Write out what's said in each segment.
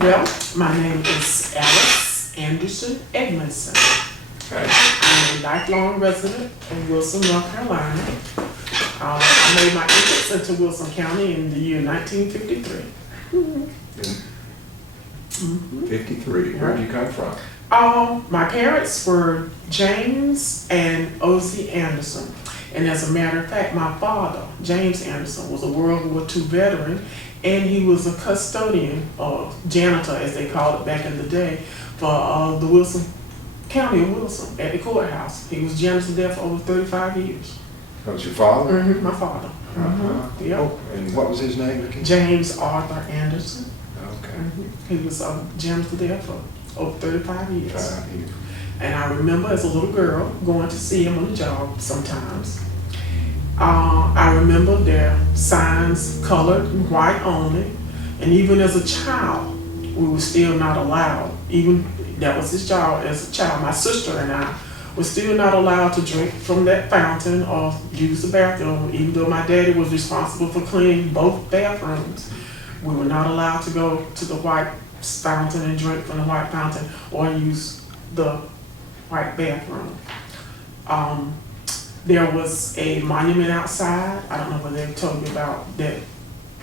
Well, my name is Alice Anderson Edmondson. Okay. I'm a lifelong resident of Wilson, North Carolina. I made my entrance into Wilson County in the year 1953. 53. Where did you come from? My parents were James and Ozzie Anderson. And as a matter of fact, my father, James Anderson, was a World War II veteran, and he was a custodian, or janitor as they called it back in the day, for the Wilson County of Wilson at the courthouse. He was janitor there for over 35 years. That was your father? My father. Yep. Oh, and what was his name again? James Arthur Anderson. Okay. He was a janitor there for over 35 years. 5 years. And I remember as a little girl going to see him on the job sometimes. I remember their signs colored in white only. And even as a child, we were still not allowed. Even that was his job as a child. My sister and I were still not allowed to drink from that fountain or use the bathroom, even though my daddy was responsible for cleaning both bathrooms. We were not allowed to go to the white fountain and drink from the white fountain or use the white bathroom. There was a monument outside. I don't know whether they told you about that.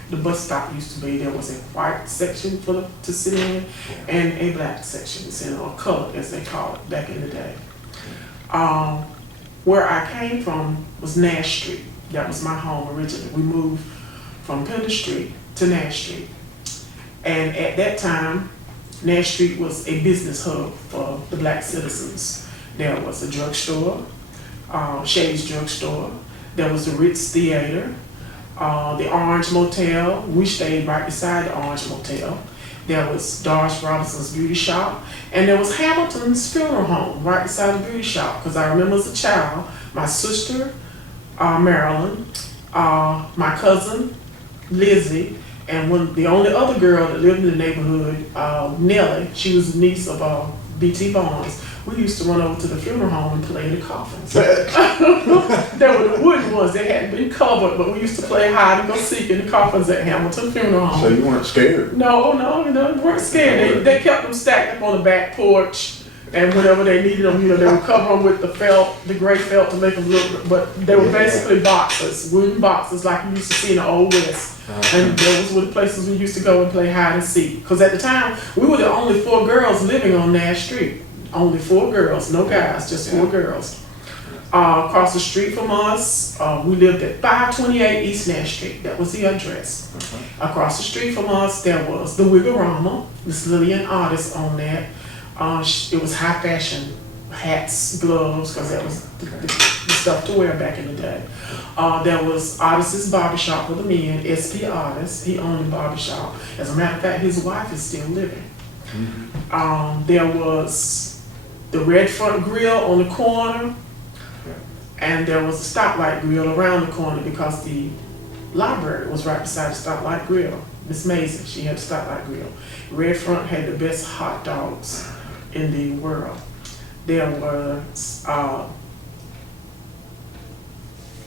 The bus stop used to be, there was a white section to sit in and a black section to sit in, or color as they call it back in the day. Where I came from was Nash Street. That was my home originally. We moved from Pender Street to Nash Street. And at that time, Nash Street was a business hub for the black citizens. There was a drugstore, Shay's Drugstore. There was the Ritz Theater, the Orange Motel. We stayed right beside the Orange Motel. There was Doris Robinson's Beauty Shop. And there was Hamilton's Funeral Home right beside the beauty shop. Because I remember as a child, my sister, Marilyn, my cousin, Lizzie, and the only other girl that lived in the neighborhood, Nellie, she was the niece of B.T. Barnes. We used to run over to the funeral home and play in the coffins. They were the wooden ones. They hadn't been covered, but we used to play hide and go seek in the coffins at Hamilton Funeral Home. So you weren't scared? No, we weren't scared. They kept them stacked up on the back porch, and whenever they needed them, they would cover them with the felt, the gray felt to make them look, but they were basically boxes, wooden boxes like you used to see in the Old West. And those were the places we used to go and play hide and seek. Because at the time, we were the only 4 girls living on Nash Street. Only 4 girls, no guys, just 4 girls. Across the street from us, we lived at 528 East Nash Street. That was the address. Across the street from us, there was the Wigorama. Miss Lillian Artist on that. It was high fashion, hats, gloves, because that was the stuff to wear back in the day. There was Artist's Barbershop for the men, SP Artist. He owned the barbershop. As a matter of fact, his wife is still living. There was the Red Front Grill on the corner, and there was a stoplight grill around the corner because the library was right beside the stoplight grill. Miss Mason, she had the stoplight grill. Red Front had the best hot dogs in the world. There was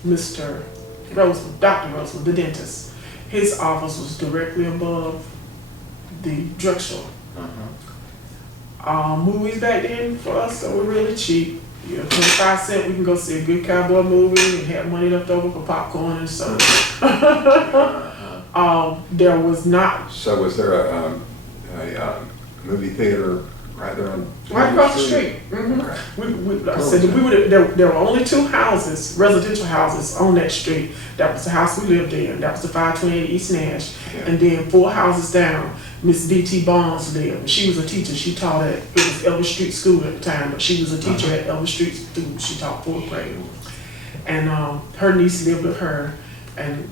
Mr. Roseman, Dr. Roseman, the dentist. His office was directly above the drugstore. Movies back then for us that were really cheap. 25 cents, we can go see a good cowboy movie and have money left over for popcorn and soda. There was not. So was there a movie theater right there on? Right across the street. There were only 2 houses, residential houses on that street. That was the house we lived in. That was the 528 East Nash. And then 4 houses down, Miss B.T. Barnes lived. She was a teacher. She taught at, it was Elvis Street School at the time, but she was a teacher at Elvis Street School. She taught 4th grade. And her niece lived with her. And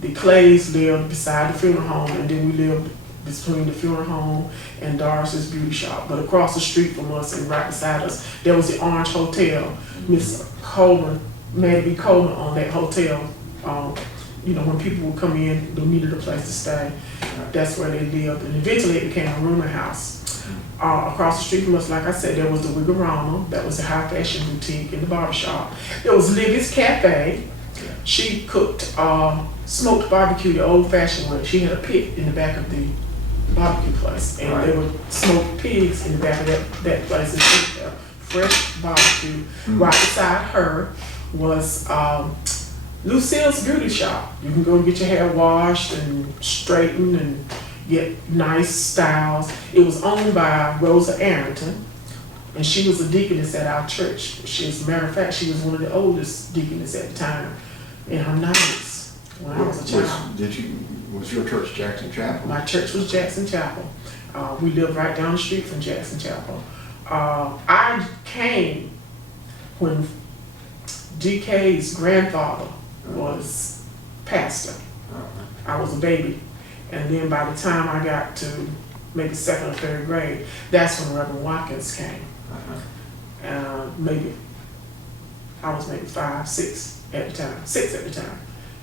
the Clays lived beside the funeral home. And then we lived between the funeral home and Doris's Beauty Shop. But across the street from us and right beside us, there was the Orange Hotel. Miss Coleman, Maddie B. Coleman owned that hotel. When people would come in, they needed a place to stay. That's where they lived. And eventually it became a rooming house. Across the street from us, like I said, there was the Wigorama. That was a high fashion boutique in the barbershop. There was Libby's Cafe. She cooked smoked barbecue the old fashioned way. She had a pit in the back of the barbecue place, and they would smoke pigs in the back of that place. And she had fresh barbecue. Right beside her was Lucille's Beauty Shop. You can go and get your hair washed and straightened and get nice styles. It was owned by Rosa Arrington, and she was a deaconess at our church. As a matter of fact, she was one of the oldest deaconess at the time, in her 90s when I was a child. Was your church Jackson Chapel? My church was Jackson Chapel. We lived right down the street from Jackson Chapel. I came when GK's grandfather was pastor. I was a baby. And then by the time I got to maybe 2nd or 3rd grade, that's when Reverend Watkins came. I was maybe 5, 6 at the time. 6 at the time.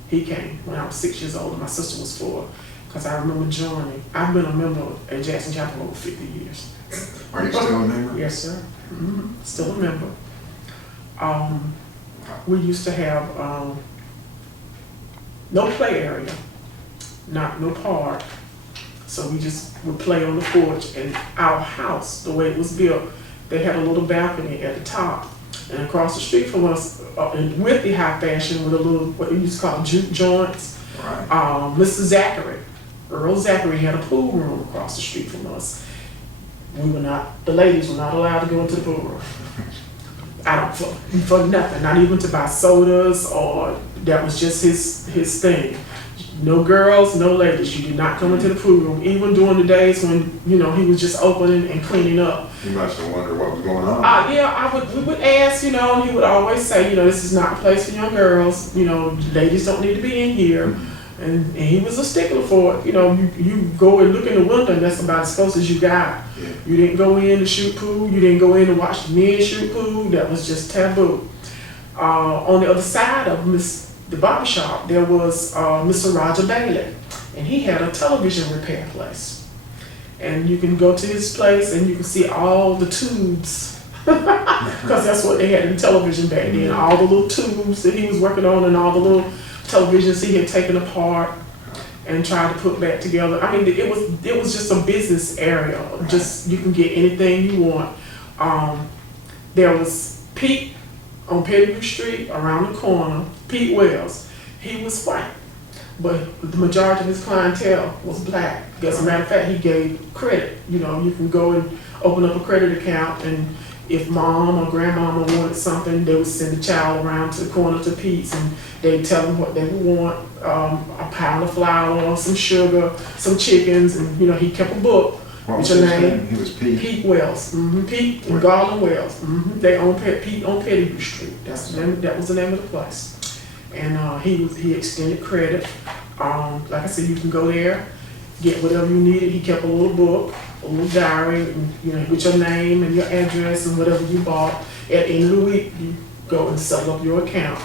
He came when I was 6 years old and my sister was 4. Because I remember joining. I've been a member at Jackson Chapel over 50 years. Are you still a member? Yes, sir. Still a member. We used to have no play area, no park. So we just would play on the porch. And our house, the way it was built, they had a little balcony at the top. And across the street from us, and with the high fashion, with a little, what we used to call juke joints, Mr. Zachary, Earl Zachary had a pool room across the street from us. The ladies were not allowed to go into the pool room. For nothing, not even to buy sodas, or that was just his thing. No girls, no ladies. You did not come into the pool room, even during the days when, he was just opening and cleaning up. You must have wondered what was going on. We would ask, and he would always say, this is not a place for young girls. Ladies don't need to be in here. And he was a stickler for it. You go and look in the window, and that's about as close as you got. Yeah. You didn't go in to shoot pool. You didn't go in to watch the men shoot pool. That was just taboo. On the other side of the barber shop, there was Mr. Roger Bailey, and he had a television repair place. And you can go to his place, and you can see all the tubes, because that's what they had in television back then. All the little tubes that he was working on, and all the little televisions he had taken apart and tried to put back together. I mean, it was just a business area. Just, you can get anything you want. There was Pete on Pettigrew Street around the corner, Pete Wells. He was white, but the majority of his clientele was black. As a matter of fact, he gave credit. You can go and open up a credit account, and if mom or grandmama wanted something, they would send a child around to the corner to Pete's, and they'd tell them what they would want, a pound of flour, some sugar, some chickens, and he kept a book. What was his name? He was Pete? Pete Wells. Pete and Garland Wells. They owned Pete on Pettigrew Street. That was the name of the place. And he extended credit. Like I said, you can go there, get whatever you needed. He kept a little book, a little diary, and, with your name and your address and whatever you bought. At the end of the week, you go and set up your account.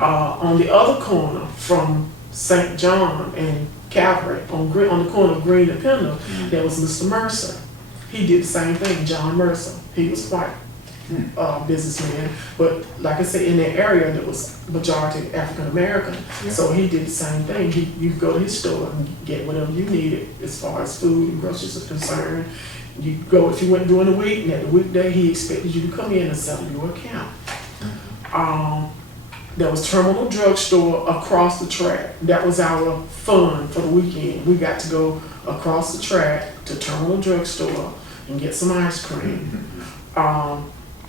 On the other corner from St. John and Calvary, on the corner of Green and Pender, there was Mr. Mercer. He did the same thing, John Mercer. He was white. Businessman, but like I said, in that area there was majority African American. So he did the same thing. You could go to his store and get whatever you needed as far as food and groceries are concerned. You go if you went during the week, and at the weekday he expected you to come in and settle your account. There was Terminal Drugstore across the track. That was our fun for the weekend. We got to go across the track to Terminal Drugstore and get some ice cream.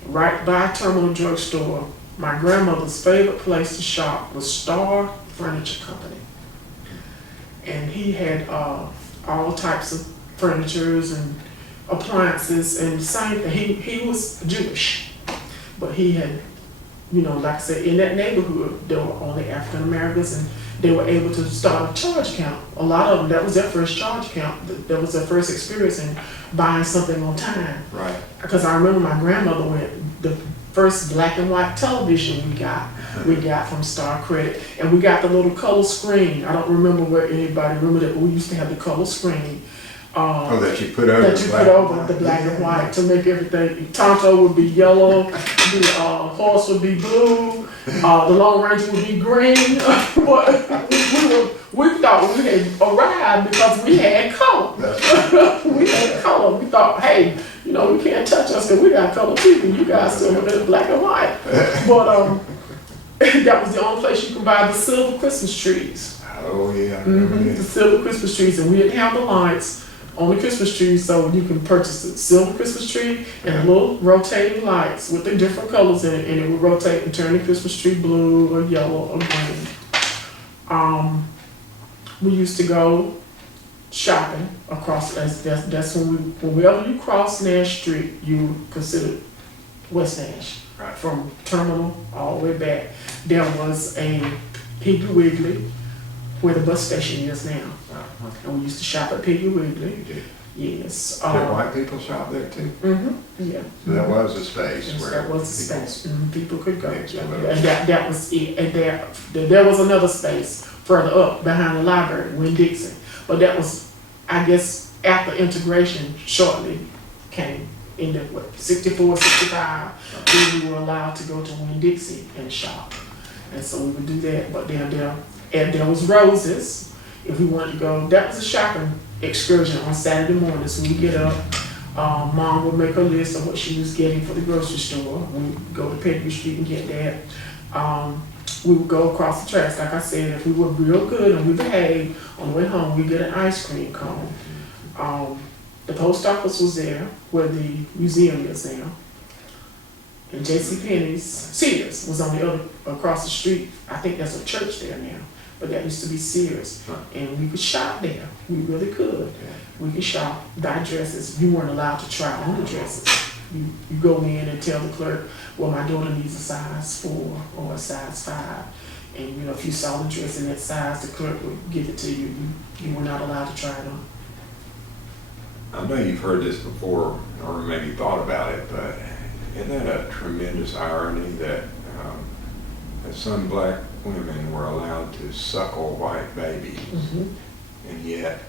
Right by Terminal Drugstore, my grandmother's favorite place to shop was Star Furniture Company. And he had all types of furnitures and appliances and same thing. He was Jewish, but he had, like I said, in that neighborhood, there were only African Americans, and they were able to start a charge account. A lot of them, that was their first charge account. That was their first experience in buying something on time. Right. Because I remember my grandmother went, the first black and white television we got from Star Credit, and we got the little color screen. I don't remember where anybody remembered it, but we used to have the color screen. That you put over the black and white to make everything. Tonto would be yellow, the horse would be blue, the Lone Ranger would be green. But we we thought we had arrived because we had color. We had color. We thought, hey, you know, we can't touch us because we got color TV. You guys still look at black and white. But that was the only place you could buy the silver Christmas trees. Oh, yeah. I remember The silver Christmas trees, and we didn't have the lights on the Christmas tree, so you can purchase the silver Christmas tree and little rotating lights with the different colors in it, and it would rotate and turn the Christmas tree blue or yellow or green. We used to go shopping across. That's whenever you cross Nash Street, you consider West Nash. Right. From Terminal all the way back. There was a Piggly Wiggly where the bus station is now. Uh-huh. And we used to shop at Piggly Wiggly. You did. Yes. Did white people shop there too? Yeah. So that was a space Yes, where that was a space. People could go. Mix a And little. that was it. And there was another space further up behind the library, Winn-Dixie. But that was, I guess, after integration shortly came in the 64, 65, then we were allowed to go to Winn-Dixie and shop. And so we would do that. But then there was Roses. If we wanted to go, that was a shopping excursion on Saturday morning. So we get up, Mom would make a list of what she was getting for the grocery store. We would go to Pettigrew Street and get that. We would go across the tracks. Like I said, if we were real good and we behaved, on the way home we'd get an ice cream cone. The post office was there where the museum is now. And JCPenney's, Sears was on the other, across the street. I think there's a church there now, but that used to be Sears. And we could shop there. We really could. We could shop, buy dresses. You weren't allowed to try on the dresses. You go in and tell the clerk, well, my daughter needs a size 4 or a size 5. And you know, if you saw the dress in that size, the clerk would give it to you. You were not allowed to try it on. I know you've heard this before or maybe thought about it, but isn't that a tremendous irony that some black women were allowed to suckle white babies and yet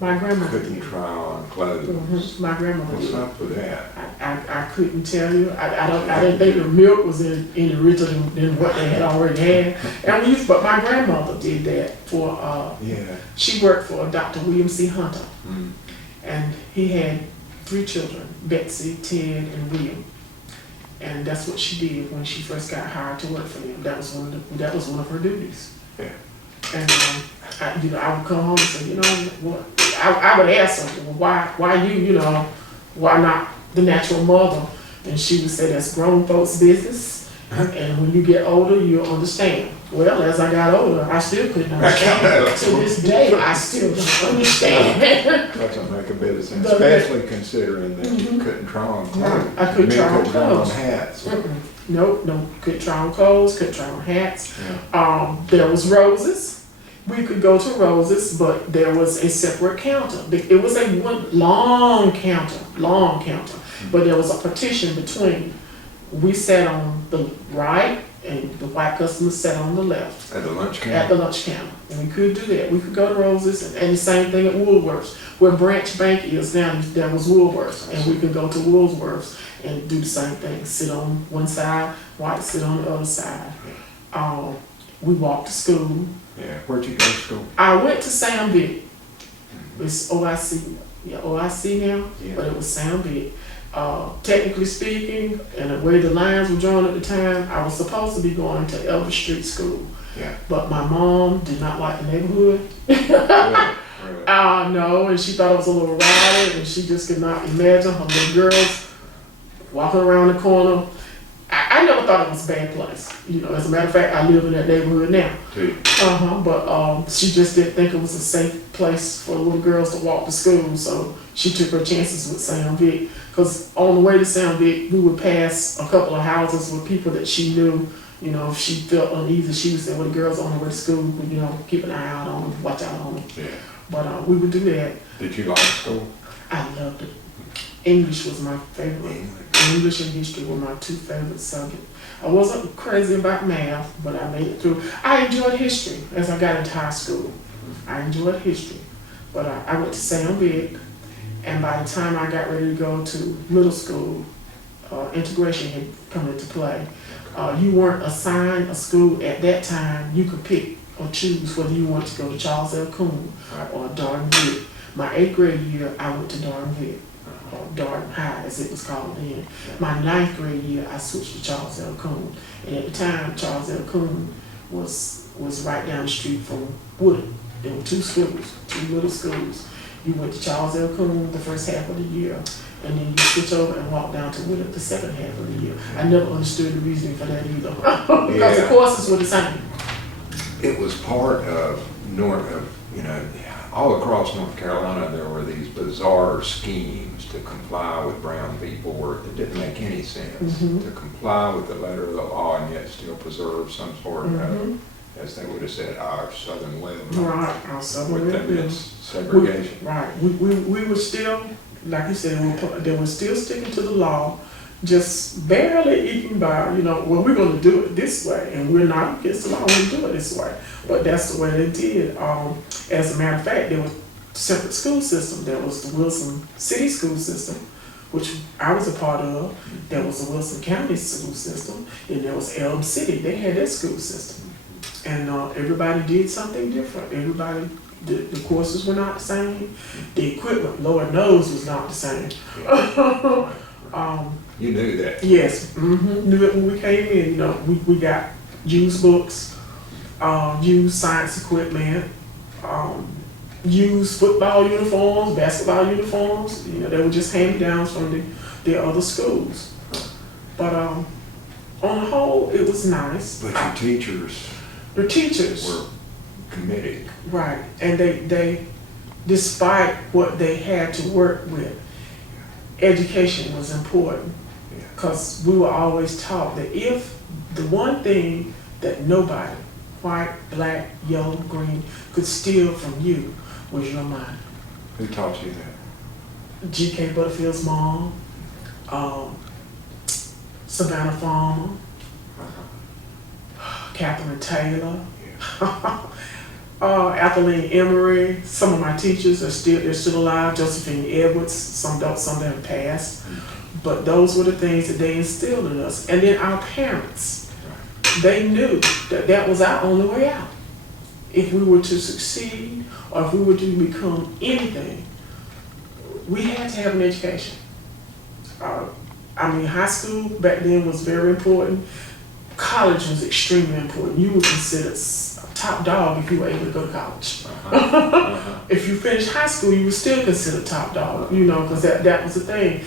My grandmother couldn't did. try on clothes? My grandmother What's did. up with that? I couldn't tell you. I didn't think the milk was any richer than what they had already had. And but my grandmother did that for. Yeah. She worked for Dr. William C. Hunter, Mm. and he had 3 children: Betsy, Ted, and William. And that's what she did when she first got hired to work for them. That was one of her duties. Yeah. And I would come home and say, you know what? I would ask her, well, why you, why not the natural mother? And she would say, that's grown folks' business. And when you get older, you'll understand. Well, as I got older, I still couldn't understand. To this day, I still don't understand. Doesn't make a bit of sense, Doesn't especially considering that you couldn't try on clothes. I couldn't try on Men couldn't try on clothes. hats. Nope, couldn't try on clothes, couldn't try on hats. Yeah. There was Roses. We could go to Roses, but there was a separate counter. It was a long counter, but there was a partition between. We sat on the right, and the white customers sat on the left. At the lunch At counter? the lunch counter. And we could do that. We could go to Roses, and the same thing at Woolworths. Where Branch Bank is now, there was Woolworths. And we could go to Woolworths and do the same thing. Sit on one side, white sit on the other side. We walked to school. Yeah. Where'd you go to school? I went to Sam Vic. It's OIC. Yeah, OIC now, Yeah. but it was Sam Vic. Technically speaking, and the way the lines were drawn at the time, I was supposed to be going to Elvis Street School. Yeah. But my mom did not like the neighborhood. Really? No, and she thought it was a little rowdy, and she just could not imagine her little girls walking around the corner. I never thought it was a bad place. As a matter of fact, I live in that neighborhood now. Too. But she just didn't think it was a safe place for little girls to walk to school, so she took her chances with Sam Vic. Because on the way to Sam Vic, we would pass a couple of houses with people that she knew. If she felt uneasy, she would say, well, the girls on the way to school, keep an eye out on them, watch out on them. Yeah. But we would do that. Did you like school? I loved it. English was my favorite. English and history were my 2 favorite subjects. I wasn't crazy about math, but I made it through. I enjoyed history as I got into high school. I enjoyed history. But I went to Sam Vic, and by the time I got ready to go to middle school, integration had come into play. You weren't assigned a school at that time. You could pick or choose whether you want to go to Charles L. Coon Right. or Darden Wood. My 8th grade year, I went to Darden Wood, or Darden High as it was called then. My 9th grade year, I switched to Charles L. Coon. And at the time, Charles L. Coon was right down the street from Woodard. There were 2 schools, 2 little schools. You went to Charles L. Coon the first half of the year, and then you switch over and walk down to Woodard the second half of the year. I never understood the reasoning for that either, because the courses were the same. It was part of all across North Carolina, there were these bizarre schemes to comply with brown v. board that didn't make any sense. To comply with the letter of the law and yet still preserve some sort of, as they would have said, our southern way of life. Right, our southern way of With living. its segregation. We were still, like you said, they were still sticking to the law, just barely eking by, well, we're going to do it this way, and we're not against the law, we're going to do it this way. But that's the way they did. As a matter of fact, there was separate school system. There was the Wilson City school system, which I was a part of. There was the Wilson County school system, and there was Elm City. They had their school system. And everybody did something different. Everybody, the courses were not the same. The equipment, Lord knows, was not the same. You knew that. Yes, knew it when we came in. We got used books, used science equipment, used football uniforms, basketball uniforms. They were just hand-me-downs from the other schools. But on the whole, it was nice. But your teachers The teachers were committed. right, and they, despite what they had to work with, education was important. Because we were always taught that if the one thing that nobody, white, black, yellow, green, could steal from you was your mind. Who taught you that? G.K. Butterfield's mom, Savannah Farmer, Catherine Taylor, Athaline Emery. Some of my teachers they're still alive. Josephine Edwards. Some don't, some have passed. But those were the things that they instilled in us. And then our parents, they knew that that was our only way out. If we were to succeed or if we were to become anything, we had to have an education. High school back then was very important. College was extremely important. You were considered a top dog if you were able to go to college. If you finished high school, you were still considered top dog, because that was the thing.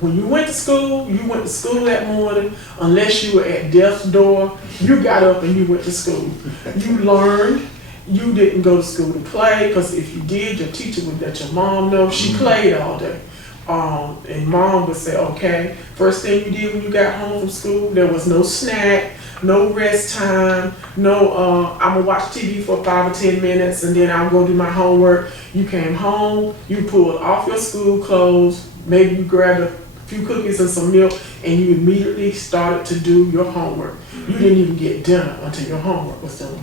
When you went to school that morning, unless you were at death's door, you got up and you went to school. You learned. You didn't go to school to play, because if you did, your teacher would let your mom know. She played all day. And mom would say, okay, first thing you did when you got home from school, there was no snack, no rest time, no, I'm gonna watch TV for 5 or 10 minutes and then I'll go do my homework. You came home, you pulled off your school clothes, maybe you grabbed a few cookies and some milk, and you immediately started to do your homework. You didn't even get dinner until your homework was done.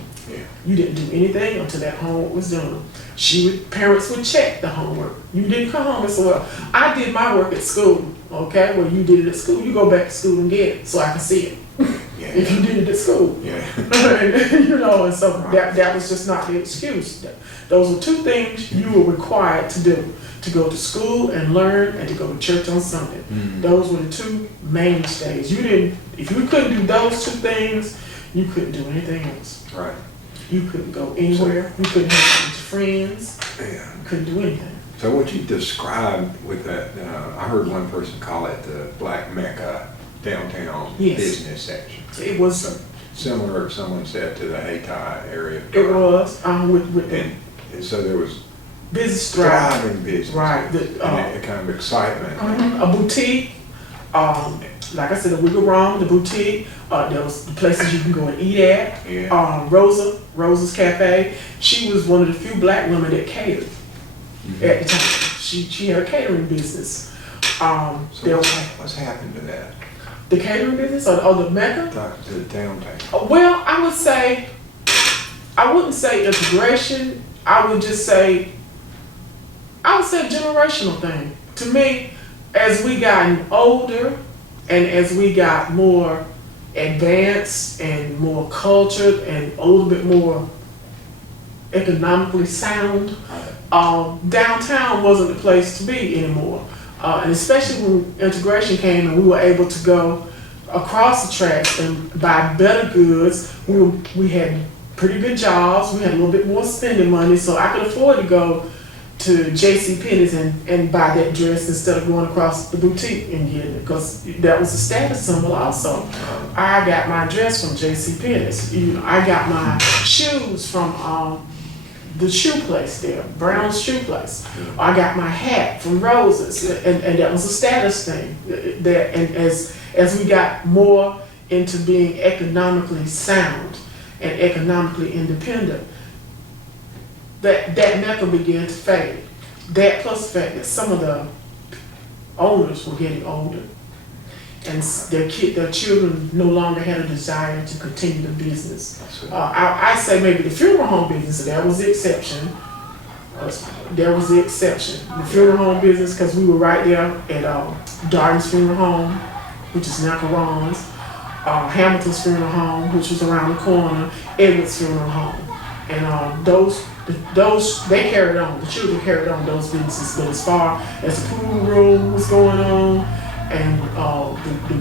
You didn't do anything until that homework was done. Parents would check the homework. You didn't come home and say, well, I did my work at school. Okay, well, you did it at school. You go back to school and get it so I can see it. If you did it at school. And so that was just not the excuse. Those were 2 things you were required to do: to go to school and learn, and to go to church on Sunday. Those were the 2 mainstays. If you couldn't do those 2 things, you couldn't do anything else. Right. You couldn't go anywhere. You couldn't hang out with your friends. You couldn't do anything. So what you described with that, I heard one person call it the Black Mecca downtown business section. It was similar, someone said, to the Hayti area. It was with and so there was business thriving business, right? And kind of excitement. A boutique, like I said, the Wiggle Room, the boutique. There was the places you can go and eat at. Rosa's Cafe. She was one of the few black women that catered at the time. She had a catering business. So what's happened to that? The catering business or the Mecca? The downtown. Well, I wouldn't say integration. I would say a generational thing. To me, as we gotten older and as we got more advanced and more cultured and a little bit more economically sound. Downtown wasn't the place to be anymore. And especially when integration came and we were able to go across the tracks and buy better goods. We had pretty good jobs. We had a little bit more spending money, so I could afford to go to JCPenney's and buy that dress instead of going across the boutique and getting it, because that was a status symbol also. I got my dress from JCPenney's. I got my shoes from the shoe place there, Brown's shoe place. I got my hat from Rose's, and that was a status thing. And as we got more into being economically sound and economically independent, that mecca began to fade. That plus the fact that some of the owners were getting older, and their children no longer had a desire to continue the business. I say maybe the funeral home business, that was the exception. The funeral home business, because we were right there at Darden's Funeral Home, which is now Karan's, Hamilton's Funeral Home, which was around the corner, Edmondson Funeral Home, and those they carried on. The children carried on those businesses, but as far as the pool room was going on, and the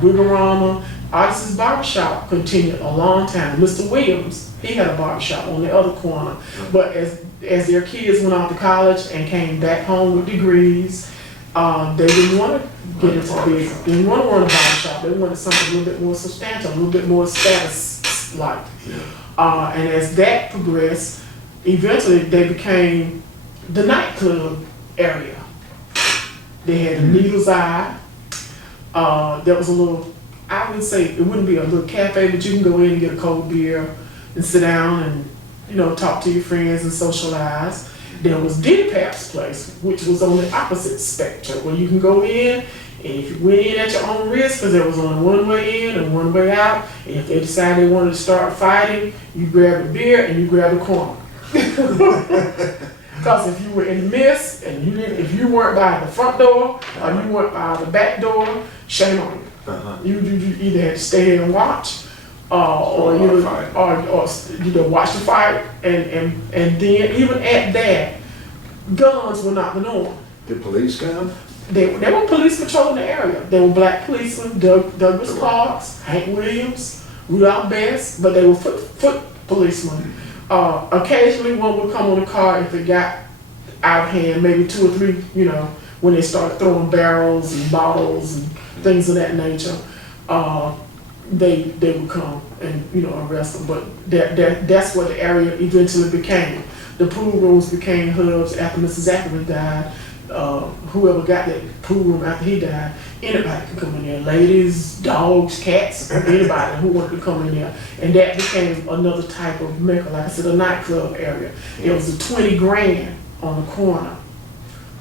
Wigorama, Odyssey's barbershop continued a long time. Mr. Williams, he had a barbershop on the other corner. But as their kids went off to college and came back home with degrees, they didn't want to get into business. They didn't want to run a barbershop. They wanted something a little bit more substantial, a little bit more status-like. And as that progressed, eventually they became the nightclub area. They had the Needle's Eye. There was a little, I would say it wouldn't be a little cafe, but you can go in and get a cold beer and sit down and talk to your friends and socialize. There was Diddy Pap's place, which was on the opposite spectrum, where you can go in, and if you went in at your own risk, because there was only one way in and one way out, and if they decided they wanted to start fighting, you grab a beer and you grab a corner. Because if you were in the midst and if you weren't by the front door or you weren't by the back door, shame on you. You either had to stay there and watch, or watch the fight, and then even at that, guns were not the norm. Did police come? There were police patrolling the area. There were black policemen, Douglas Clarks, Hank Williams, Rudolph Best, but they were foot policemen. Occasionally one would come on the car if it got out of hand, maybe 2 or 3, when they started throwing barrels and bottles and things of that nature. They would come and arrest them. But that's what the area eventually became. The pool rooms became hubs after Mrs. Zachary died. Whoever got that pool room after he died, anybody could come in there. Ladies, dogs, cats, anybody who wanted to come in there. And that became another type of mecca, like I said, a nightclub area. It was a 20 grand on the corner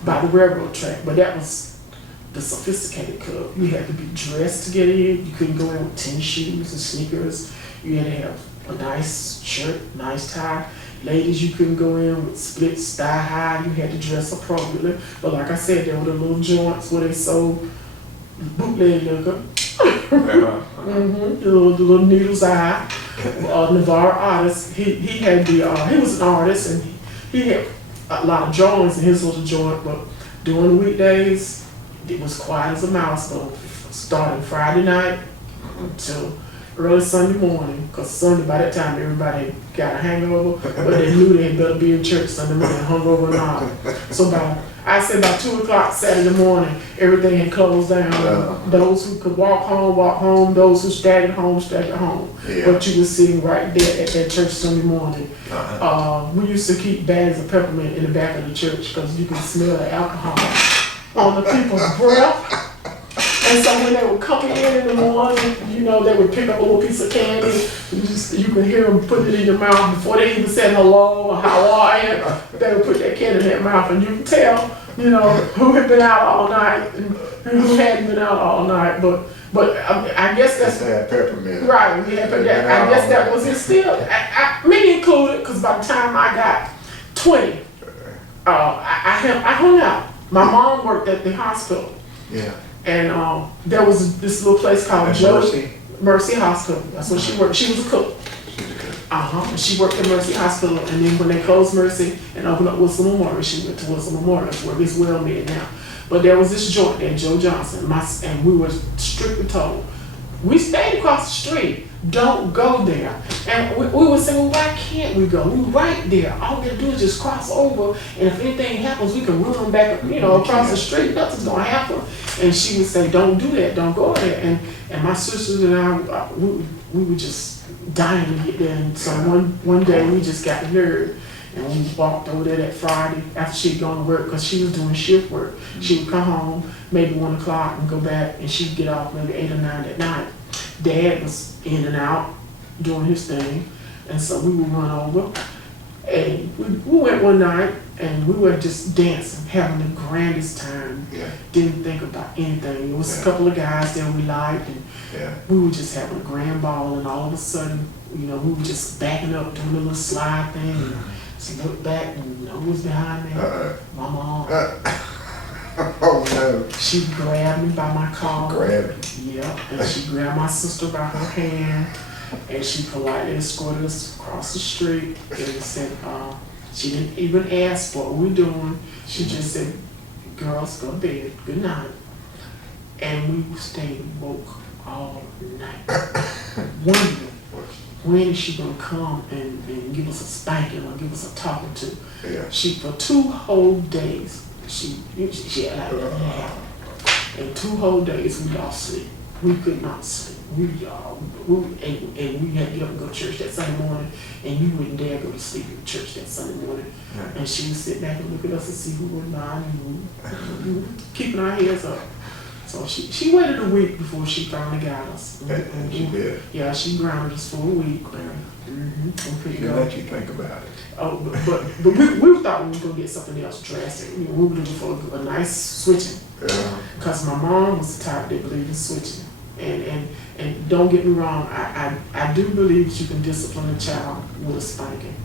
by the railroad track, but that was the sophisticated club. You had to be dressed to get in. You couldn't go in with tennis shoes and sneakers. You had to have a nice shirt, nice tie. Ladies, you couldn't go in with splits thigh high. You had to dress appropriately. But like I said, there were the little joints where they sold bootleg liquor. The little Needle's Eye. Navarre artist. He was an artist, and he had a lot of drawings in his little joint. But during the weekdays, it was quiet as a mouse. So starting Friday night until early Sunday morning, because Sunday, by that time, everybody got a hangover, but they knew they had better be in church Sunday morning, hungover and all. So by 2 o'clock Saturday morning, everything had closed down. Those who could walk home. Those who staggered home. Yeah. But you were sitting right there at that church Sunday morning. We used to keep bags of peppermint in the back of the church because you could smell the alcohol on the people's breath. And so when they would come in the morning, they would pick up a little piece of candy. You could hear them put it in your mouth before they even said hello or how are you. They would put that candy in their mouth, and you could tell, who had been out all night and who hadn't been out all night. But I guess that's that peppermint. Right. Yeah, but I guess that was instilled. Me included, because by the time I got 20, I hung out. My mom worked at the hospital. Yeah. And there was this little place called Joe's. Mercy Hospital. That's where she worked. She was a cook. She worked at Mercy Hospital, and then when they closed Mercy and opened up Wilson Memorial, she went to Wilson Memorial, where this well met now. But there was this joint there, Joe Johnson, and we were strictly told, we stayed across the street, don't go there. And we would say, well, why can't we go? We're right there. All we gotta do is just cross over, and if anything happens, we can run back, across the street. Nothing's gonna happen. And she would say, don't do that, don't go there. And my sisters and I, we were just dying to get there. And so one day we just got the nerve, and we walked over there that Friday after she'd gone to work, because she was doing shift work. She would come home maybe 1 o'clock and go back, and she'd get off maybe 8 or 9 at night. Dad was in and out doing his thing, and so we would run over. And we went one night, and we were just dancing, having the grandest time. Yeah. Didn't think about anything. There was a couple of guys there we liked, and we were just having a grand ball. And all of a sudden, we were just backing up, doing a little slide thing. And she looked back, and who was behind me? My mom. Oh no. She grabbed me by my collar. Grabbed. Yeah, and she grabbed my sister by her hand, and she politely escorted us across the street, and said, she didn't even ask what we were doing. She just said, girls, go to bed, good night. And we stayed woke all night, wondering, when is she gonna come and give us a spanking or give us a talking to? Yeah. She, for 2 whole days, she had like nothing happened. And 2 whole days we lost sleep. We could not sleep. We had to get up and go to church that Sunday morning, and you wouldn't dare go to sleep at church that Sunday morning. Yeah. And she would sit back and look at us and see who were lying, and we were keeping our heads up. So she waited a week before she finally got us. And she did? Yeah, she grounded us for a week. She let you think about it. Oh, but we thought we were going to get something else drastic. We were looking for a nice switching. Yeah. Because my mom was the type that believed in switching. And don't get me wrong, I do believe that you can discipline a child with a spanking.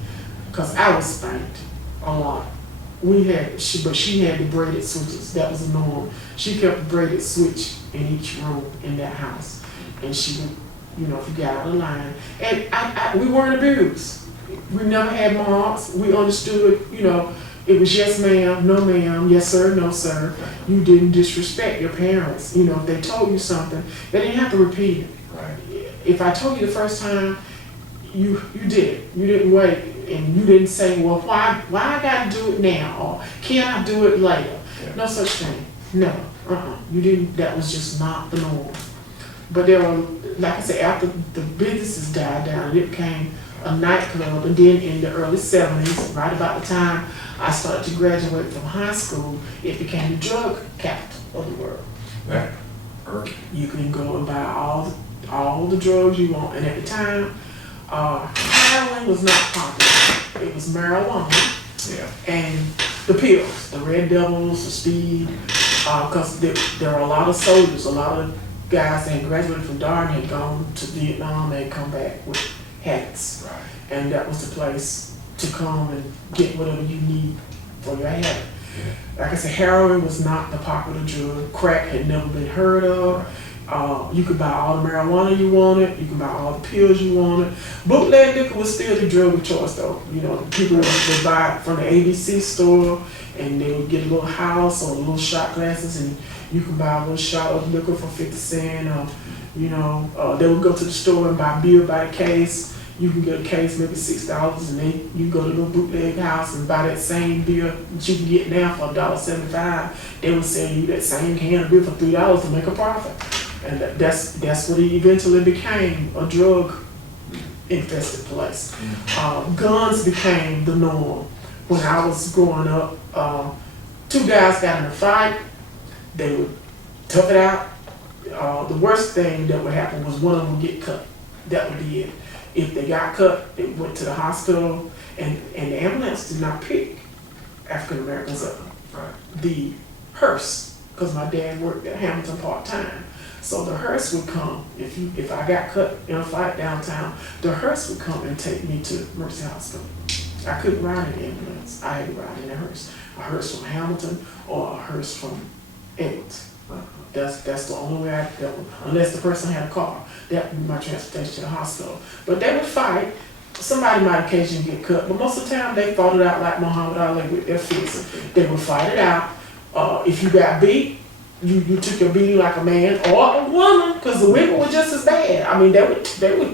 Because I was spanked a lot. But she had the braided switches. That was the norm. She kept a braided switch in each room in that house. And she would, if you got out of line. And we weren't abused. We never had marks. We understood, it was yes ma'am, no ma'am, yes sir, no sir. You didn't disrespect your parents. If they told you something, they didn't have to repeat it. Right. If I told you the first time, you did it. You didn't wait, and you didn't say, well, why I gotta do it now, or can I do it later? Yeah. No such thing. No. You didn't. That was just not the norm. But there were, like I said, after the businesses died down, it became a nightclub, and then in the early 70s, right about the time I started to graduate from high school, it became the drug capital of the world. That you can go and buy all the drugs you want, and at the time, heroin was not popular. It was marijuana, and the pills, the Red Devils, the Speed, because there are a lot of soldiers, a lot of guys that had graduated from Darden had gone to Vietnam and come back with habits. Right. And that was the place to come and get whatever you need for your habit. Yeah. Like I said, heroin was not the popular drug. Crack had never been heard of. Right. You could buy all the marijuana you wanted. You could buy all the pills you wanted. Bootleg liquor was still the drug of choice, though. People would buy it from the ABC store, and they would get a little house or little shot glasses, and you could buy a little shot of liquor for 50 cents. They would go to the store and buy beer by the case. You can get a case, maybe $6, and then you go to a little bootleg house and buy that same beer that you can get now for $1.75. They would sell you that same can of beer for $3 to make a profit. And that's what it eventually became, a drug-infested place. Guns became the norm. When I was growing up, 2 guys got in a fight. They would tough it out. The worst thing that would happen was one of them would get cut. That would be it. If they got cut, they went to the hospital, and the ambulance did not pick African Americans up. Right. The hearse, because my dad worked at Hamilton part-time. So the hearse would come, if I got cut in a fight downtown, the hearse would come and take me to Mercy Hospital. I couldn't ride in the ambulance. I had to ride in a hearse from Hamilton or a hearse from Edmondson. That's the only way that would, unless the person had a car, that would be my transportation to the hospital. But they would fight. Somebody might occasionally get cut, but most of the time they fought it out like Muhammad Ali with their fists. They would fight it out. If you got beat, you took your beating like a man or a woman, because the women were just as bad. I mean, they would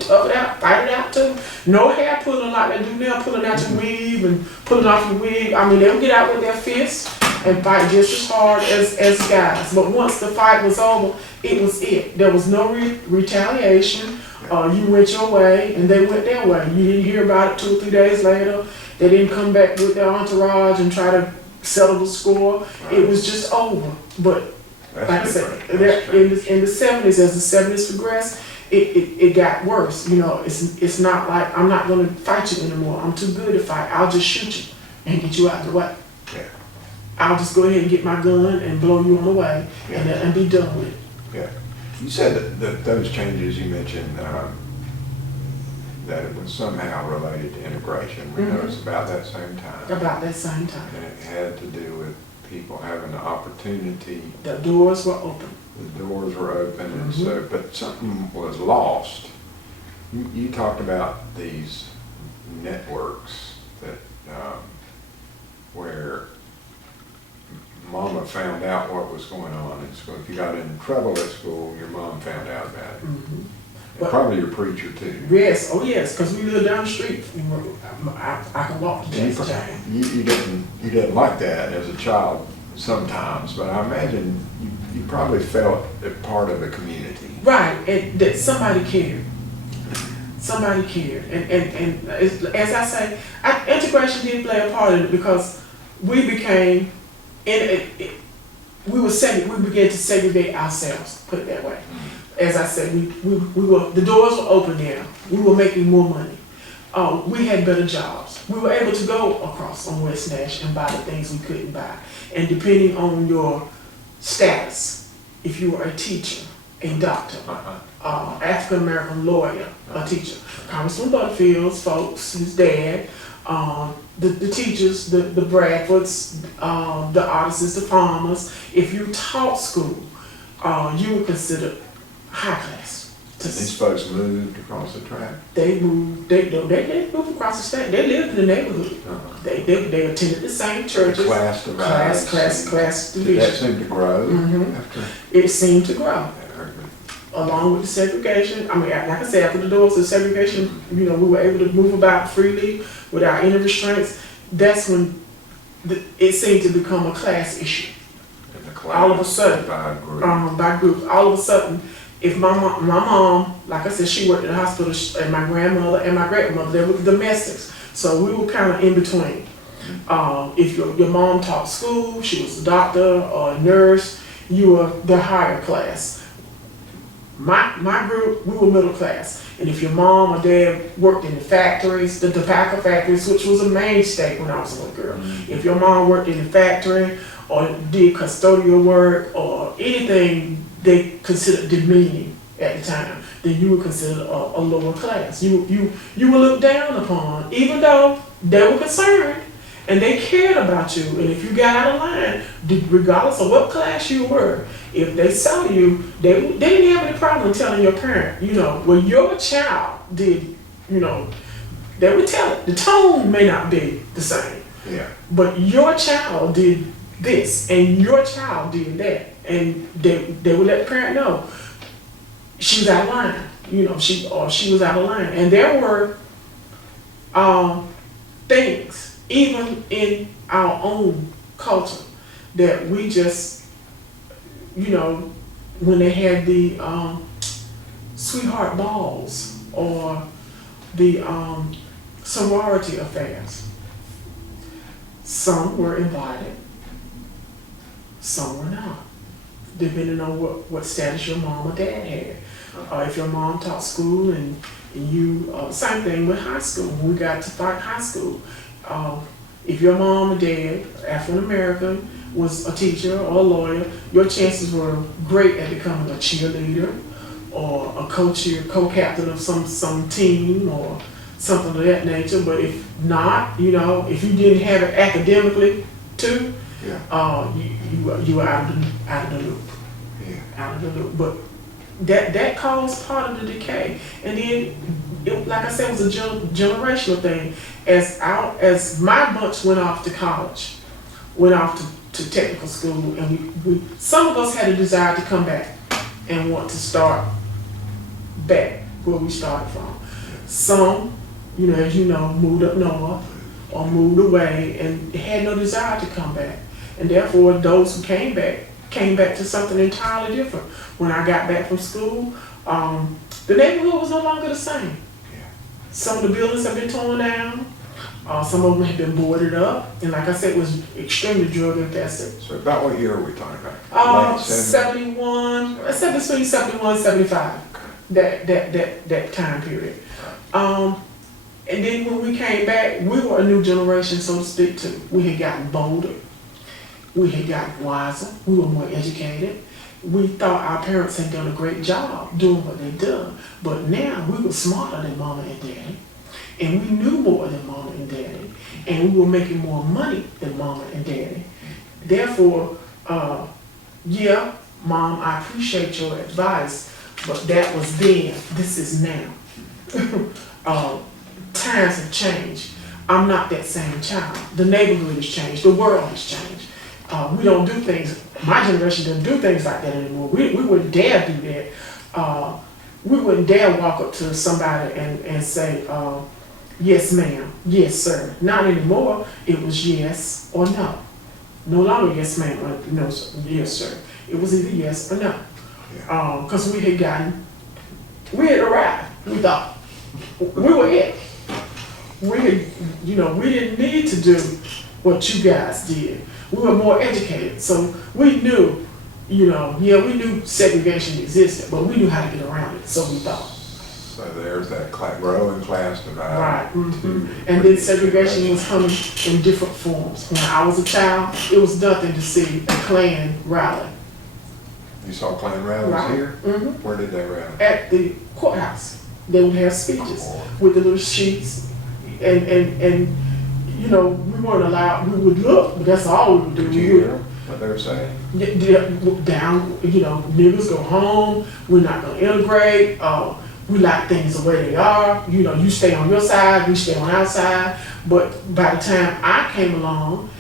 tough it out, fight it out too. No hair pulling like they do now, pulling out your weave and pulling off your wig. I mean, they would get out with their fists and fight just as hard as guys. But once the fight was over, it was it. There was no retaliation. You went your way and they went their way. You didn't hear about it 2 or 3 days later. They didn't come back with their entourage and try to settle the score. Right. It was just over. But like I said, in the 70s, as the 70s progressed, it got worse. You know, it's not like I'm not going to fight you anymore. I'm too good to fight. I'll just shoot you and get you out of the way. Yeah. I'll just go ahead and get my gun and blow you on the way and be done with it. Yeah. You said that those changes you mentioned, that it was somehow related to integration. We know it's about that same time. About that same time. And it had to do with people having the opportunity. The doors were open. The doors were open, and so, but something was lost. You talked about these networks that, where Mama found out what was going on in school. If you got in trouble at school, your mom found out about it. And probably your preacher too. Yes, oh yes, because we lived down the street. I can walk to Jackson James. You didn't like that as a child sometimes, but I imagine you probably felt it part of the community. Right, and that somebody cared. Somebody cared, and as I say, integration did play a part in it because we became. We began to segregate ourselves, put it that way. As I said, the doors were open now. We were making more money. We had better jobs. We were able to go across on West Nash and buy the things we couldn't buy. And depending on your status, if you were a teacher, a doctor, African American lawyer, a teacher, Congressman Butterfield's folks, his dad, the teachers, the Bradfords, the artists, the farmers. If you taught school, you were considered high class. These folks moved across the track? They moved. They moved across the state. They lived in the neighborhood. They attended the same churches. Class division. Did that seem to grow? After? It seemed to grow. Along with the segregation, I mean, like I said, after the doors of segregation, we were able to move about freely without any restraints. That's when it seemed to become a class issue. All of a sudden, by groups, all of a sudden, if my mom, like I said, she worked in the hospital, and my grandmother and my grandmother, they were domestics, so we were kind of in between. If your mom taught school, she was a doctor or a nurse, you were the higher class. My group, we were middle class. And if your mom or dad worked in the factories, the tobacco factories, which was a mainstay when I was a little girl. If your mom worked in the factory or did custodial work or anything they considered demeaning at the time, then you were considered a lower class. You were looked down upon, even though they were concerned and they cared about you. And if you got out of line, regardless of what class you were, if they saw you, they didn't have any problem telling your parent, well, your child did, they would tell it. The tone may not be the same. Yeah. But your child did this and your child did that. And they would let the parent know she was out of line, she was out of line. And there were things, even in our own culture, that we just, when they had the sweetheart balls or the sorority affairs, some were invited, some were not, depending on what status your mom or dad had. If your mom taught school and you, same thing with high school, when we got to start high school. If your mom or dad, African American, was a teacher or a lawyer, your chances were great at becoming a cheerleader or a co-captain of some team or something of that nature. But if not, if you didn't have it academically too, you were out of the loop. out of the loop. But that caused part of the decay. And then, like I said, it was a generational thing. As my bunch went off to college, went off to technical school, and we some of us had a desire to come back and want to start back where we started from. Some, as you know, moved up north or moved away and had no desire to come back. And therefore, those who came back to something entirely different. When I got back from school, the neighborhood was no longer the same. Some of the buildings have been torn down. Some of them have been boarded up. And like I said, it was extremely drug infested. So about what year are we talking about? 71, I said between 71 and 75, that time period. And then when we came back, we were a new generation, so to speak, too. We had gotten bolder. We had gotten wiser. We were more educated. We thought our parents had done a great job doing what they'd done. But now we were smarter than mama and daddy. And we knew more than mama and daddy. And we were making more money than mama and daddy. Therefore, yeah, Mom, I appreciate your advice, but that was then. This is now. Times have changed. I'm not that same child. The neighborhood has changed. The world has changed. We don't do things, my generation doesn't do things like that anymore. We wouldn't dare do that. We wouldn't dare walk up to somebody and say, yes ma'am, yes sir. Not anymore. It was yes or no. No longer yes ma'am or no sir, yes sir. It was either yes or no. Because we had arrived, we thought. We were it. We didn't need to do what you guys did. We were more educated, so we knew, we knew segregation existed, but we knew how to get around it, so we thought. So there's that growing class divide. Right, and then segregation was coming in different forms. When I was a child, it was nothing to see a Klan rally. You saw Klan rallies here? Where did they rally? At the courthouse. They would have speeches with the little sheets, and we weren't allowed. We would look, but that's all we would do. Did you hear what they were saying? Down, niggas go home. We're not gonna integrate. We like things the way they are. You stay on your side, we stay on our side. But by the time I came along,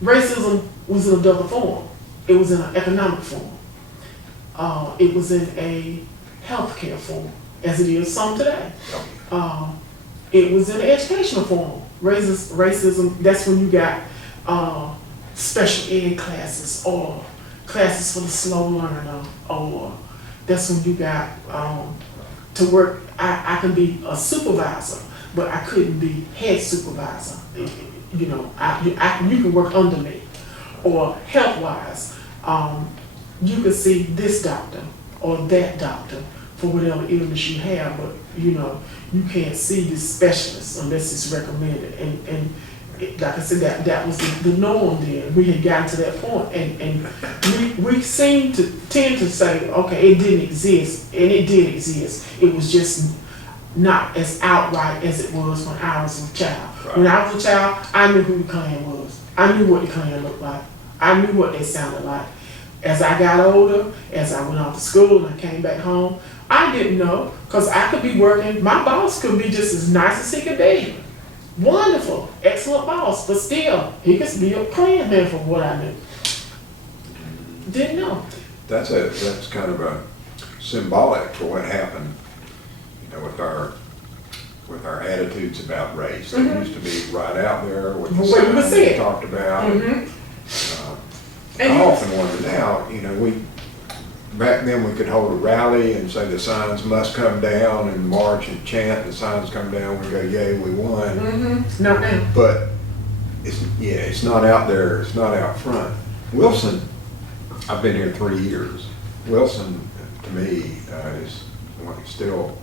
racism was in a double form. It was in an economic form. It was in a healthcare form, as it is some today. It was in an educational form. Racism, that's when you got special ed classes or classes for the slow learner, or that's when you got to work. I can be a supervisor, but I couldn't be head supervisor. You can work under me. Or health-wise, you can see this doctor or that doctor for whatever illness you have, but you can't see this specialist unless it's recommended. And like I said, that was the norm then. We had gotten to that point, and we seem to tend to say, okay, it didn't exist, and it did exist. It was just not as outright as it was when I was a child. Right. When I was a child, I knew who the Klan was. I knew what the Klan looked like. I knew what they sounded like. As I got older, as I went off to school and I came back home, I didn't know, because I could be working, my boss could be just as nice as he could be. Wonderful, excellent boss, but still, he could be a Klan man from what I knew. Didn't know. That's kind of a symbolic for what happened, with our attitudes about race. They used to be right out there with the signs we talked about. I often wonder now, back then we could hold a rally and say the signs must come down and march and chant, the signs come down, we go, yay, we won. Not now. But it's not out there, it's not out front. Wilson, I've been here 3 years. Wilson, to me, is still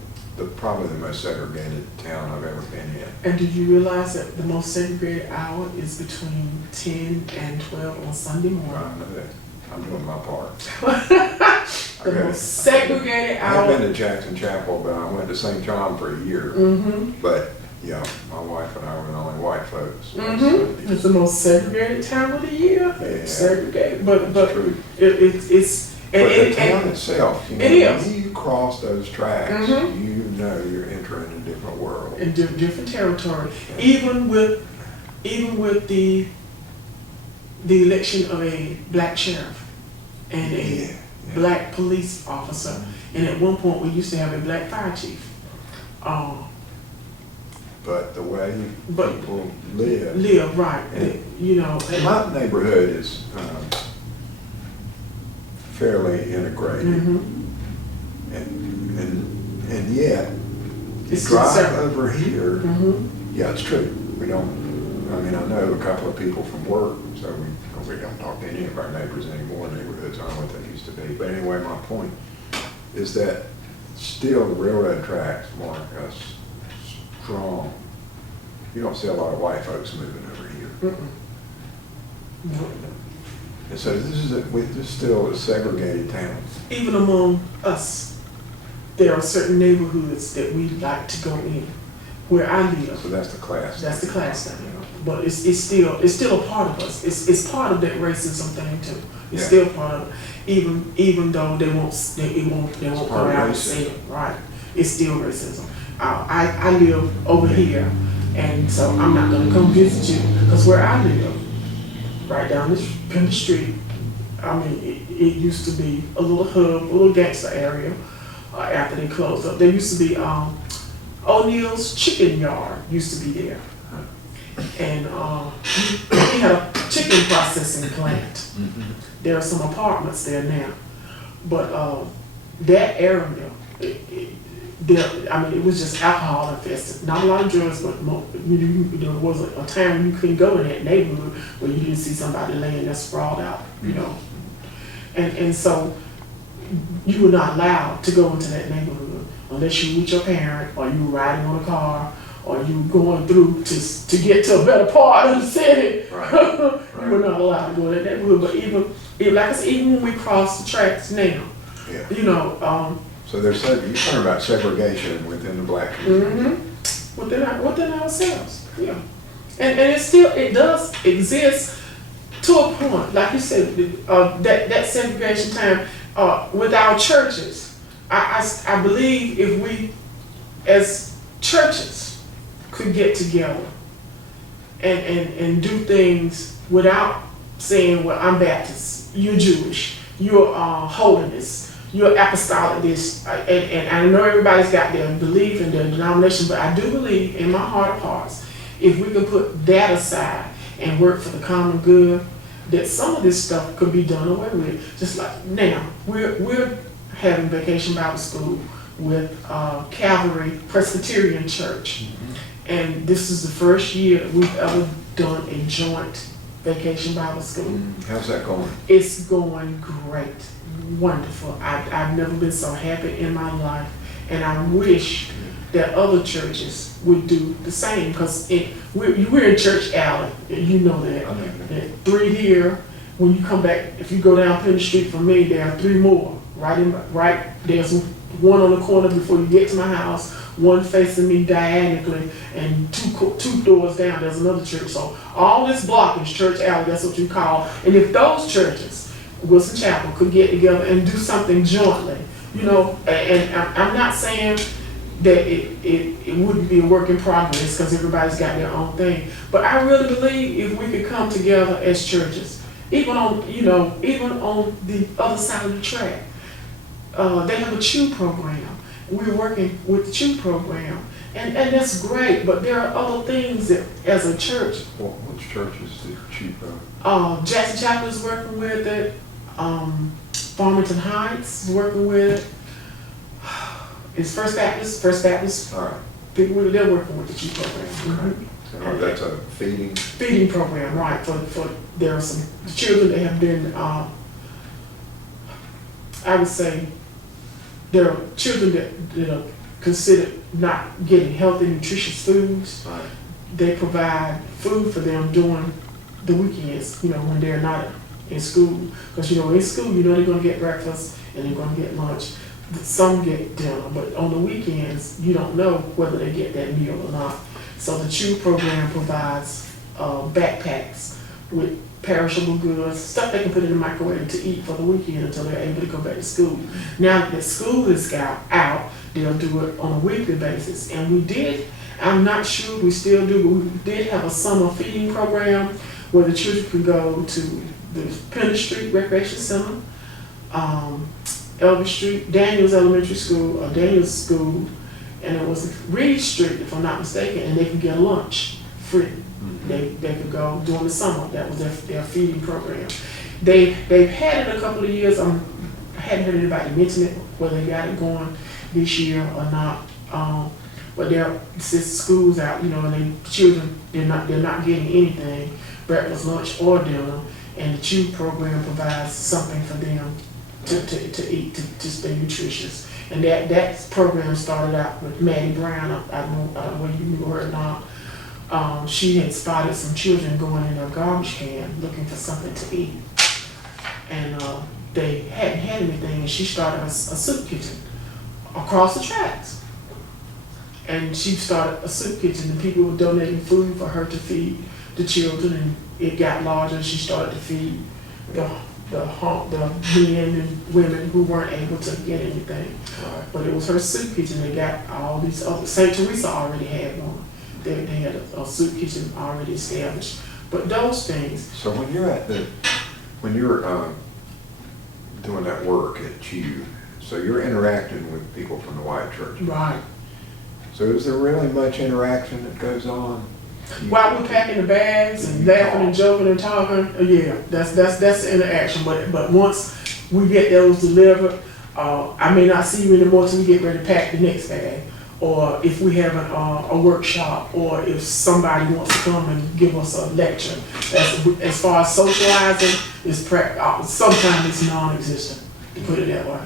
probably the most segregated town I've ever been in. And did you realize that the most segregated hour is between 10 and 12 on Sunday morning? I know that. I'm doing my part. The most segregated hour. I've been to Jackson Chapel, but I went to St. John for a year. But Yeah, my wife and I were the only white folks. Mm-hmm. It's the most segregated time of the year. Yeah. Segregated, but True. it's But and the it, town and itself, you know, it is. when you cross those tracks, Mhm. you know you're entering a different world. in different territory. Even with the election of a black sheriff and a Yeah, yeah. black police officer, and at one point we used to have a black fire chief. But the way But- people live. Live right, And- you know. And my neighborhood is fairly integrated, Mhm. and yet, you It's drive separate. over here, Mhm. yeah, it's true. We don't, I mean, I know a couple of people from work, so we don't talk to any of our neighbors anymore. Neighborhoods aren't what they used to be. But anyway, my point is that still the railroad tracks mark us strong. You don't see a lot of white folks moving over here. Mm-mm. No. And so this is still a segregated town. Even among us, there are certain neighborhoods that we like to go in. Where I live, So that's the class. that's the class thing, but it's still a part of us. It's part of that racism thing too. It's Yeah. still part of it, even though they won't part come of out and racism. say it, right? It's still racism. I live over here, and so I'm not gonna come visit you because where I live, right down this Penn Street, I mean, it used to be a little hub, a little gangster area. After they closed up, there used to be O'Neill's Chicken Yard used to be there, and we had a chicken processing plant. There are some apartments there now, but that area, it was just alcohol infested. Not a lot of drugs, but there was a time when you couldn't go in that neighborhood where you didn't see somebody laying there sprawled out, you know. And so you were not allowed to go into that neighborhood unless you were with your parent, or you were riding on a car, or you were going through to get to a better part of the city. Right. You were not allowed to go in that neighborhood. But like I said, even when we cross the tracks now, Yeah. you know, So you're talking about segregation within the black community. within ourselves, yeah. And it does exist to a point, like you said, that segregation time with our churches. I believe if we, as churches, could get together and do things without saying, well, I'm Baptist, you're Jewish, you're holiness, you're apostolic this, and I know everybody's got their belief in their denomination, but I do believe in my heart of hearts, if we can put that aside and work for the common good, that some of this stuff could be done away with. Just like now, we're having Vacation Bible School with Calvary Presbyterian Church, and this is the first year that we've ever done a joint Vacation Bible School. How's that going? It's going great, wonderful. I've never been so happy in my life, and I wish that other churches would do the same, because we're in Church Alley, you know that. I know that. 3 here. When you come back, if you go down Penn Street from me, there are 3 more. Right. There's one on the corner before you get to my house, one facing me diagonally, and two doors down, there's another church. So all this block is Church Alley, that's what you call. And if those churches, Wilson Chapel, could get together and do something jointly, you know, and I'm not saying that it wouldn't be a work in progress because everybody's got their own thing. But I really believe if we could come together as churches, even on the other side of the track, they have a CHU program. We're working with the CHU program, and that's great. But there are other things that, as a church, Which churches do cheaper? Jackson Chapel is working with it. Farmington Heights is working with it. It's First Baptist. All right. They're working with the CHU program. So that's a Feeding program, right? For there are some children that have been, I would say, there are children that are considered not getting healthy, nutritious foods. Right. They provide food for them during the weekends, you know, when they're not in school. Because, you know, in school, you know they're going to get breakfast and they're going to get lunch. Some get dinner, but on the weekends, you don't know whether they get that meal or not. So the CHEW program provides backpacks with perishable goods, stuff they can put in the microwave to eat for the weekend until they're able to go back to school. Now that school is out, they'll do it on a weekly basis. And I'm not sure we still do, but we did have a summer feeding program where the children could go to the Penn Street Recreation Center, Elvis Street, Daniels Elementary School, or Daniels School, and it was Reed Street, if I'm not mistaken, and they could get lunch free. They could go during the summer. That was their feeding program. They've had it a couple of years. I hadn't heard anybody mention it, whether they got it going this year or not. But since school's out, and the children they're not getting anything, breakfast, lunch, or dinner, and the CHEW program provides something for them to eat to stay nutritious. And that program started out with Maddie Brown. I don't know whether you knew her or not. She had spotted some children going in a garbage can looking for something to eat, and they hadn't had anything, and she started a soup kitchen across the tracks. And she started a soup kitchen, and people were donating food for her to feed the children, and it got larger, and she started to feed the men and women who weren't able to get anything. Right. But it was her soup kitchen. They got all these other. St. Teresa already had one. They had a soup kitchen already established. But those things. So when you're doing that work at CHEW, so you're interacting with people from the white church. Right. So is there really much interaction that goes on? While we're packing the bags and laughing and joking and talking, yeah, that's the interaction. But once we get those delivered, I may not see you anymore until we get ready to pack the next bag. Or if we have a workshop, or if somebody wants to come and give us a lecture. As far as socializing, sometimes it's non-existent, to put it that way.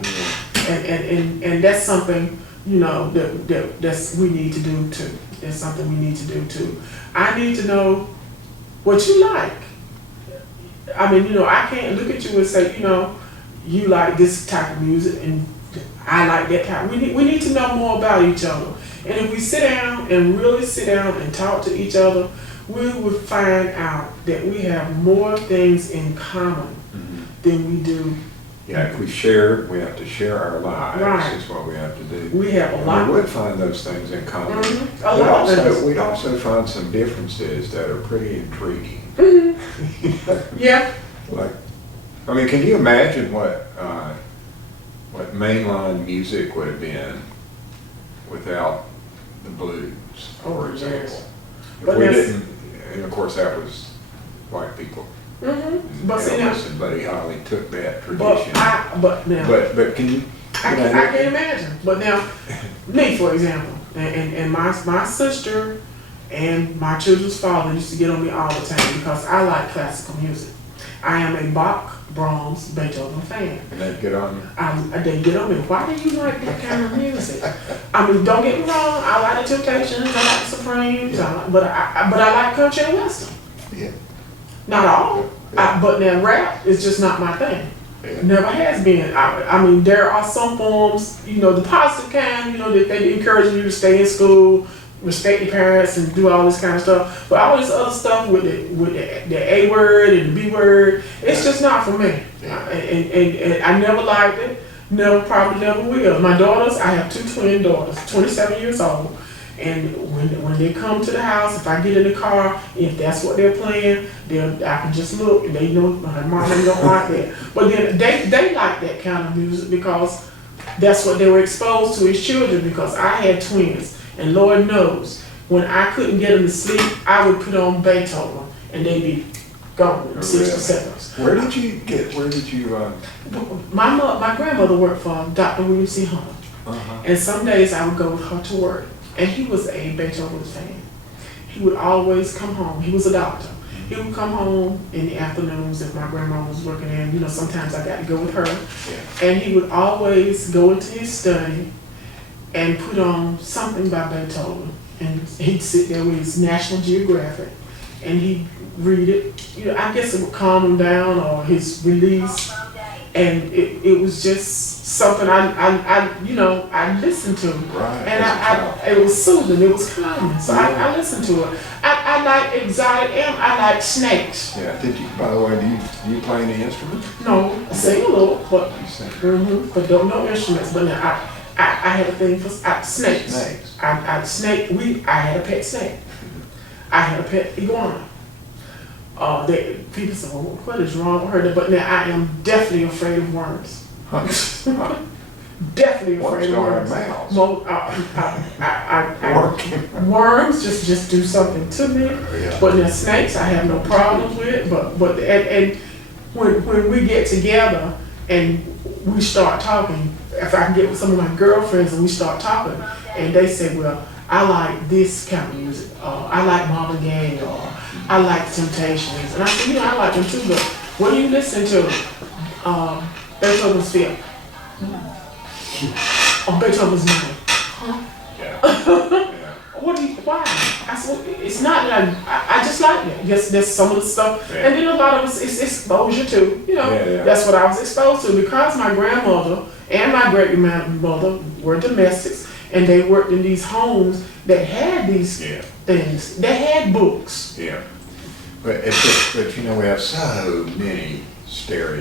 And that's something, that's we need to do too. That's something we need to do too. I need to know what you like. I mean, I can't look at you and say, you like this type of music and I like that type. We need to know more about each other. And if we sit down and really sit down and talk to each other, we will find out that we have more things in common than we do. Yeah, if we have to share our lives. Right. Is what we have to do. We have a lot. We would find those things in common. A lot of things. We'd also find some differences that are pretty intriguing. Yeah. Can you imagine what mainline music would have been without the blues, for example? Yes. If we didn't, and of course that was white people. But see now, Elvis and Buddy Holly took that tradition. But can you? I can't imagine. But now, me for example, and my sister and my children's father used to get on me all the time because I like classical music. I am a Bach, Brahms, Beethoven fan. And they'd get on you? They get on me. Why do you like that kind of music? I mean, don't get me wrong. I like the Temptations. I like the Supremes. Yeah. But I like country and western. Yeah. Not all. Yeah. But now rap is just not my thing. Yeah. Never has been. I mean, there are some forms, the positive kind, that they encourage you to stay in school, respect your parents, and do all this kind of stuff. But all this other stuff with the A word and the B word, it's just not for me. Yeah. And I never liked it. Probably never will. My daughters, I have 2 twin daughters, 27 years old. And when they come to the house, if I get in the car, if that's what they're playing, I can just look and they know my mom don't like that. But then they like that kind of music because that's what they were exposed to as children. Because I had twins, and Lord knows when I couldn't get them to sleep, I would put on Beethoven, and they'd be gone in 6 seconds. Where did you? My grandmother worked for Dr. William C. Hunter, and some days I would go with her to work. And he was a Beethoven fan. He would always come home. He was a doctor. He would come home in the afternoons if my grandma was working in. Sometimes I got to go with her. Yeah. And he would always go into his study and put on something by Beethoven. And he'd sit there with his National Geographic and he'd read it. I guess it would calm him down or his release. And it was just something I listened to. Right, And as a it was soothing, it was calming, so I listened to it. I like exotic and I like snakes. Yeah, by the way, do you play any instruments? No, I sing a little, but You sing. but don't know instruments. But now I had a thing for snakes. Snakes. I had a pet snake. I had a pet iguana. People say, well, what is wrong with her? But now I am definitely afraid of worms. Definitely Worms afraid of don't worms. have mouths. Worms just do something to me. Yeah. But now snakes, I have no problems with. But when we get together and we start talking, if I can get with some of my girlfriends and we start talking, and they say, well, I like this kind of music, I like Marvin Gaye, or I like Temptations, and I say, I like them too. But what do you listen to? Beethoven's Fifth. Or Beethoven's Ninth. Huh? Yeah. Why? I said, well, it's not that I just like it. Yes, there's some of the stuff. Yeah. And then a lot of it's exposure too. Yeah. That's what I was exposed to because my grandmother and my great grandmother were domestics and they worked in these homes that had these things. They had books. Yeah. But we have so many stereotypes.